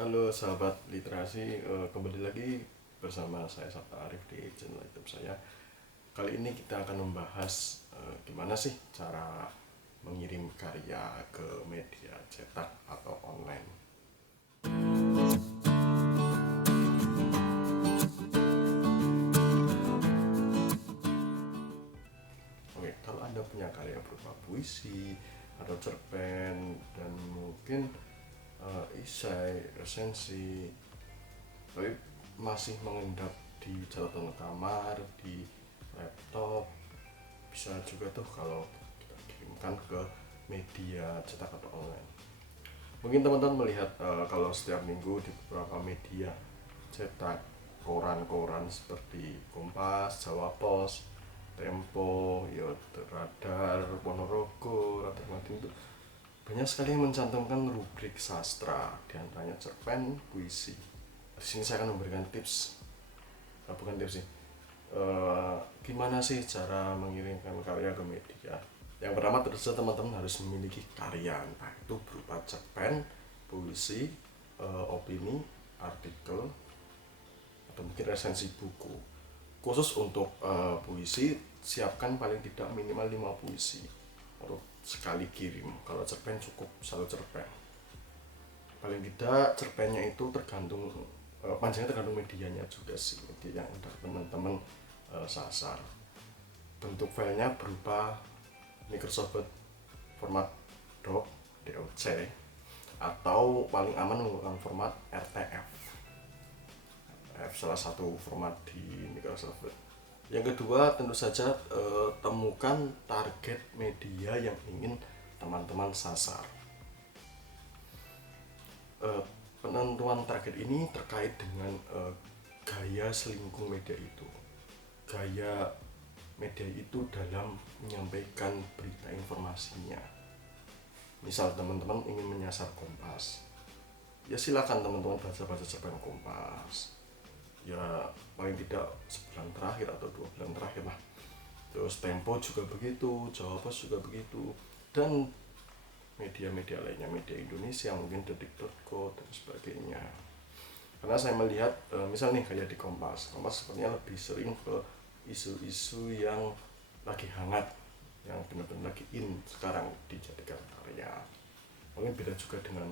Halo sahabat literasi, kembali lagi bersama saya Sabta Arif di channel YouTube saya. Kali ini kita akan membahas gimana sih cara mengirim karya ke media cetak atau online. Oke, kalau Anda punya karya berupa puisi atau cerpen dan mungkin esai, resensi, tapi masih mengendap di catatan kamar, di laptop, bisa juga tuh kalau kita kirimkan ke media cetak atau online. Mungkin teman-teman melihat kalau setiap minggu di beberapa media cetak koran-koran seperti Kompas, Jawa Pos, Tempo, Radar, Ponorogo, Radar Madin itu banyak sekali yang mencantumkan rubrik sastra, diantaranya cerpen, puisi. Di sini saya akan memberikan tips, bukan tips sih, gimana sih cara mengirimkan karya ke media. Yang pertama tentu saja teman-teman harus memiliki karya, entah itu berupa cerpen, puisi, opini, artikel, atau mungkin resensi buku. Khusus untuk puisi, siapkan paling tidak minimal 5 puisi untuk sekali kirim. Kalau cerpen cukup 1 cerpen. Paling tidak cerpennya itu tergantung panjangnya, tergantung medianya juga sih, media yang udah teman-teman sasar. Bentuk filenya berupa Microsoft Word format doc, DOC, atau paling aman menggunakan format RTF. Salah satu format di Microsoft Word. Yang kedua tentu saja temukan target media yang ingin teman-teman sasar. Penentuan target ini terkait dengan gaya selingkuh media itu. Gaya media itu dalam menyampaikan berita informasinya. Misal teman-teman ingin menyasar Kompas, ya silakan teman-teman baca-baca cerpen Kompas. Ya paling tidak sebulan terakhir atau 2 bulan terakhir lah. Terus Tempo juga begitu, Jawa Pos juga begitu, dan media-media lainnya, media Indonesia mungkin detik.co dan sebagainya. Karena saya melihat misal nih kayak di Kompas sepertinya lebih sering ke isu-isu yang lagi hangat, yang benar-benar lagi in sekarang dijadikan karya. Mungkin beda juga dengan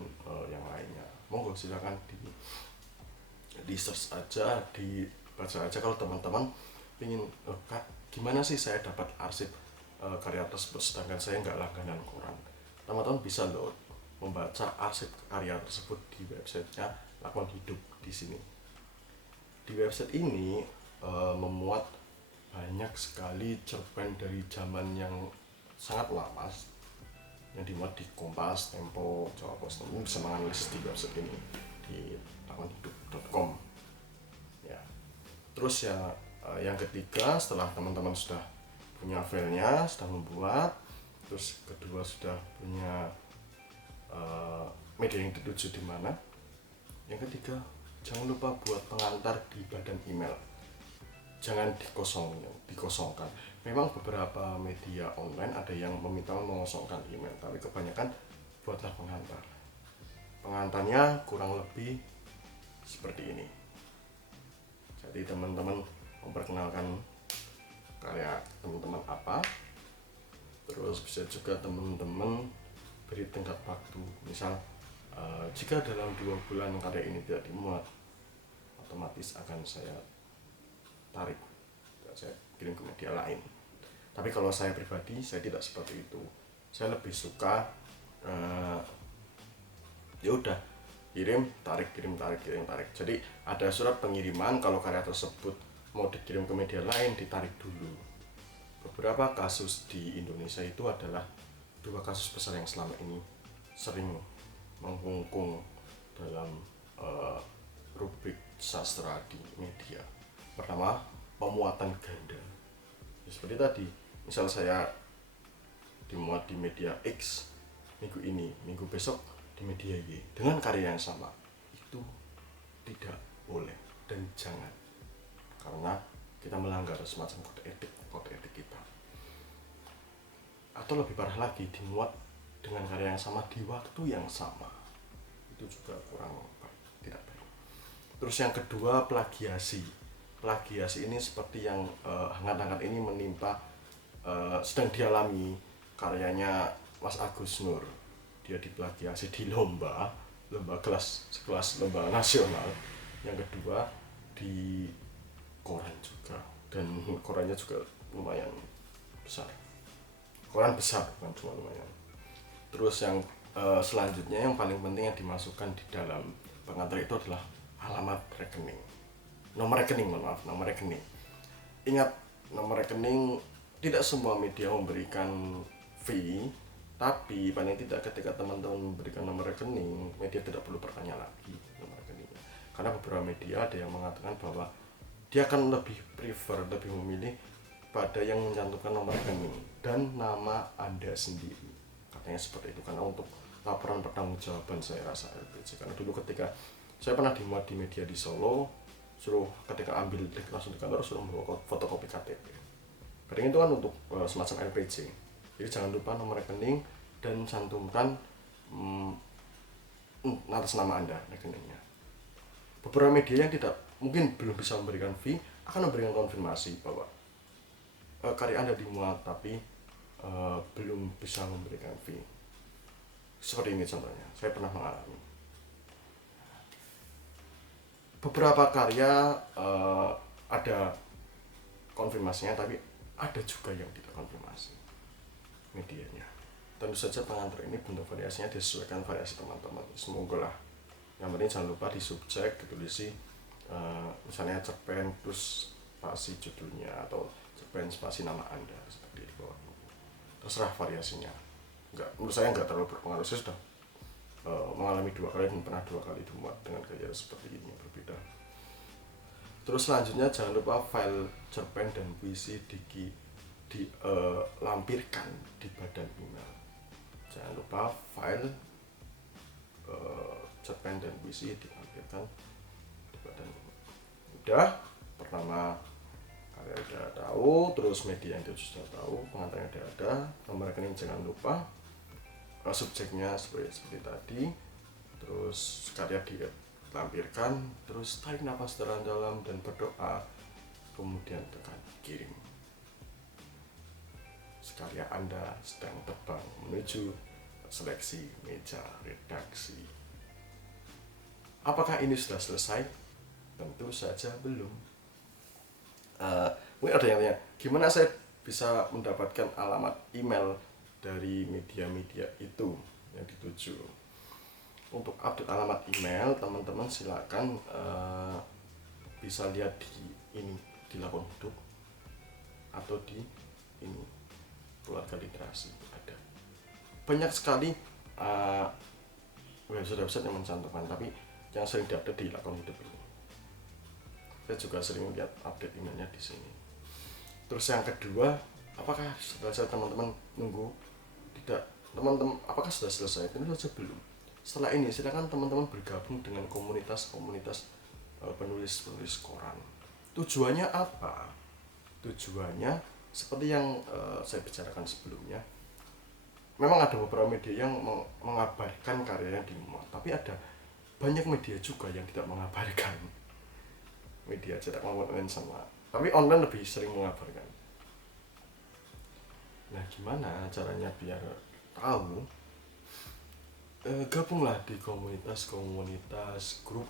yang lainnya. Monggo silakan di search aja, dibaca aja kalau teman-teman ingin Kak, gimana sih saya dapat arsip karya tersebut sedangkan saya nggak langganan koran. Teman-teman bisa loh membaca arsip karya tersebut di websitenya Lakon Hidup di sini. Di website ini memuat banyak sekali cerpen dari zaman yang sangat lama yang dimuat di Kompas, Tempo, Jawa Pos. Teman bisa menganalisis di website ini di lakonhidup.com. Ya. Terus ya yang ketiga, setelah teman-teman sudah punya filenya, sudah membuat, terus kedua sudah punya media yang dituju di mana. Yang ketiga, jangan lupa buat pengantar di badan email. Jangan dikosongkan. Memang beberapa media online ada yang meminta mengosongkan email, tapi kebanyakan buatlah pengantar. Pengantarnya kurang lebih seperti ini. Jadi teman-teman memperkenalkan karya teman-teman apa, terus bisa juga teman-teman beri tenggat waktu. Misal jika dalam 2 bulan karya ini tidak dimuat, otomatis akan saya tarik dan saya kirim ke media lain. Tapi kalau saya pribadi, saya tidak seperti itu. Saya lebih suka ya udah kirim tarik, kirim tarik, kirim tarik. Jadi ada surat pengiriman kalau karya tersebut mau dikirim ke media lain, ditarik dulu. Beberapa kasus di Indonesia itu adalah 2 kasus besar yang selama ini sering menghungkung dalam rubrik sastra di media. Pertama, pemuatan ganda. Ya, seperti tadi, misal saya dimuat di media X minggu ini, minggu besok di media Y dengan karya yang sama, itu tidak boleh dan jangan, karena kita melanggar semacam kode etik kita. Atau lebih parah lagi, dimuat dengan karya yang sama di waktu yang sama, itu juga kurang baik, Terus yang kedua, plagiasi. Plagiasi ini seperti yang hangat-hangat ini menimpa sedang dialami karyanya Mas Agus Nur. Dia diplagiasi di lomba kelas sekelas lomba nasional. Yang kedua di koran juga, dan korannya juga lumayan besar. Koran besar bukan cuma lumayan. Terus yang selanjutnya yang paling penting yang dimasukkan di dalam pengantar itu adalah alamat rekening, nomor rekening, nomor rekening. Ingat, nomor rekening tidak semua media memberikan fee, tapi paling tidak ketika teman-teman memberikan nomor rekening, media tidak perlu bertanya lagi nomor rekeningnya. Karena beberapa media ada yang mengatakan bahwa dia akan lebih lebih memilih pada yang mencantumkan nomor rekening dan nama Anda sendiri. Katanya seperti itu, karena untuk laporan pertanggungjawaban saya rasa LPC. Karena dulu ketika saya pernah dimuat di media di Solo, suruh ketika ambil langsung di kantor suruh membawa fotokopi KTP. Kadang itu kan untuk semacam LPC. Jadi jangan lupa nomor rekening dan cantumkan atas nama Anda rekeningnya. Beberapa media yang tidak mungkin belum bisa memberikan fee akan memberikan konfirmasi bahwa karya Anda dimuat tapi belum bisa memberikan fee. Seperti ini contohnya, saya pernah mengalami. Beberapa karya ada konfirmasinya, tapi ada juga yang tidak konfirmasi medianya. Tentu saja pengantar ini bentuk variasinya disesuaikan variasi teman-teman. Semoga lah. Yang penting jangan lupa di subjek ditulisi misalnya cerpen terus spasi judulnya atau cerpen spasi nama Anda seperti di bawah ini. Terserah variasinya. Menurut saya nggak terlalu berpengaruh. Saya sudah mengalami 2 kali dan pernah 2 kali dimuat dengan gaya seperti ini yang berbeda. Terus selanjutnya jangan lupa file cerpen dan puisi dilampirkan di badan email. Jangan lupa file cerpen dan puisi dilampirkan di badan email. Udah, pertama karya udah tahu, terus media yang sudah tahu, pengantarnya udah ada, nomor rekening jangan lupa, subjeknya seperti tadi, terus karya dilampirkan, terus tarik nafas dalam dan berdoa, kemudian tekan kirim. Karya Anda sedang terbang menuju seleksi meja redaksi. Apakah ini sudah selesai? Tentu saja belum. Mungkin ada yang tanya, gimana saya bisa mendapatkan alamat email dari media-media itu yang dituju? Untuk update alamat email, teman-teman silakan bisa lihat di Lakon Hidup atau di Keluarga Literasi. Ada banyak sekali website yang mencantumkan, tapi yang sering diupdate di Lakon Hidup ini. Saya juga sering lihat update emailnya di sini. Terus yang kedua, apakah setelah teman-teman nunggu? Tidak, teman-teman, apakah sudah selesai? Tentu saja belum. Setelah ini silakan teman-teman bergabung dengan komunitas-komunitas penulis-penulis koran. Tujuannya apa? Tujuannya seperti yang saya bicarakan sebelumnya. Memang ada beberapa media yang mengabarkan karyanya dimuat, tapi ada banyak media juga yang tidak mengabarkan. Media cetak maupun online sama, tapi online lebih sering mengabarkan. Nah, gimana caranya biar tahu? Gabunglah di komunitas grup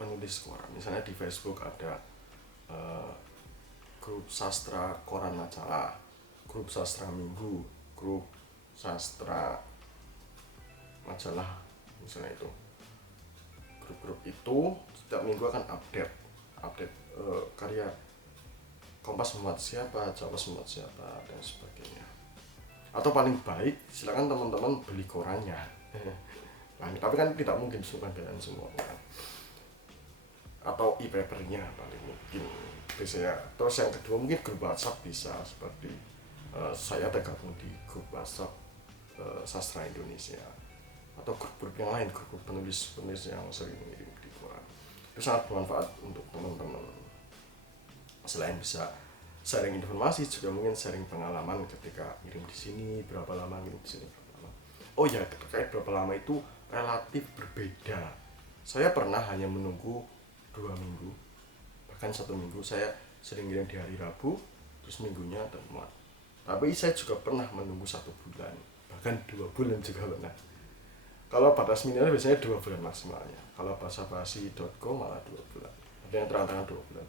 penulis koran. Misalnya di Facebook ada grup sastra koran majalah, grup sastra minggu, grup sastra majalah, misalnya itu. Grup-grup itu setiap minggu akan update karya Kompas memuat siapa, Jawas memuat siapa, dan sebagainya. Atau paling baik silakan teman-teman beli korannya. Nah, tapi kan tidak mungkin kalian semua kan. Atau e-papernya paling mungkin biasanya. Terus yang kedua mungkin grup WhatsApp bisa, seperti saya tergabung di grup WhatsApp Sastra Indonesia, atau grup-grup yang lain, grup penulis-penulis yang sering mengirim di koran. Itu sangat bermanfaat untuk teman-teman. Selain bisa sharing informasi, juga mungkin sharing pengalaman ketika ngirim di sini berapa lama, ngirim di sini berapa lama. Oh ya, terkait berapa lama itu relatif berbeda. Saya pernah hanya menunggu 2 minggu, bahkan 1 minggu. Saya sering ngirim di hari Rabu, terus minggunya temuan. Tapi saya juga pernah menunggu 1 bulan, bahkan 2 bulan juga pernah. Kalau batas minimal biasanya 2 bulan maksimalnya. Kalau basabasi.co malah 2 bulan. Ada yang terang-terangan 2 bulan.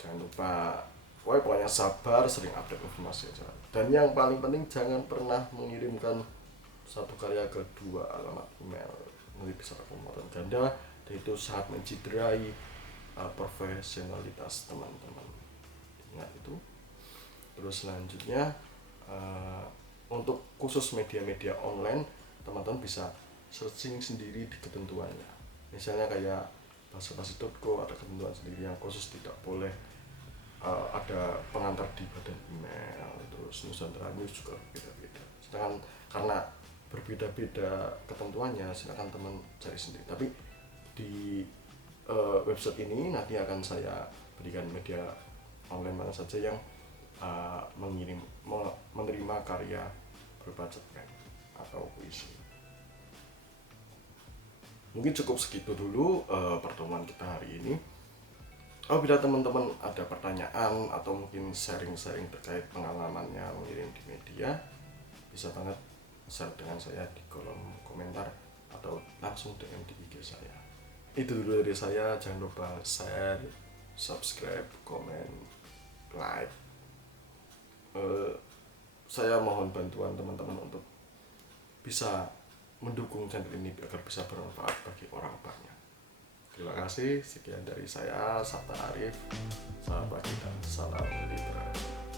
Jangan lupa, pokoknya sabar, sering update informasi aja. Dan yang paling penting jangan pernah mengirimkan satu karya ke 2 alamat email, nanti bisa pembuatan ganda, dan itu sangat menciderai profesionalitas teman-teman. Ingat itu. Terus selanjutnya, untuk khusus media-media online, teman-teman bisa searching sendiri di ketentuannya. Misalnya kayak basabasi.co ada ketentuan sendiri yang khusus, tidak boleh ada pengantar di badan email. Terus Nusantara News juga berbeda-beda. Sedangkan karena berbeda-beda ketentuannya, silakan teman cari sendiri. Tapi di website ini nanti akan saya berikan media online mana saja yang menerima karya berupa cerpen atau puisi. Mungkin cukup segitu dulu pertemuan kita hari ini. Bila teman-teman ada pertanyaan atau mungkin sharing-sharing terkait pengalamannya mengirim di media, bisa banget share dengan saya di kolom komentar atau langsung DM di IG saya. Itu dulu dari saya. Jangan lupa share, subscribe, komen, like. Saya mohon bantuan teman-teman untuk bisa mendukung channel ini agar bisa bermanfaat bagi orang banyak. Terima kasih. Sekian dari saya, Sabta Arif. Salam pagi dan salam literasi.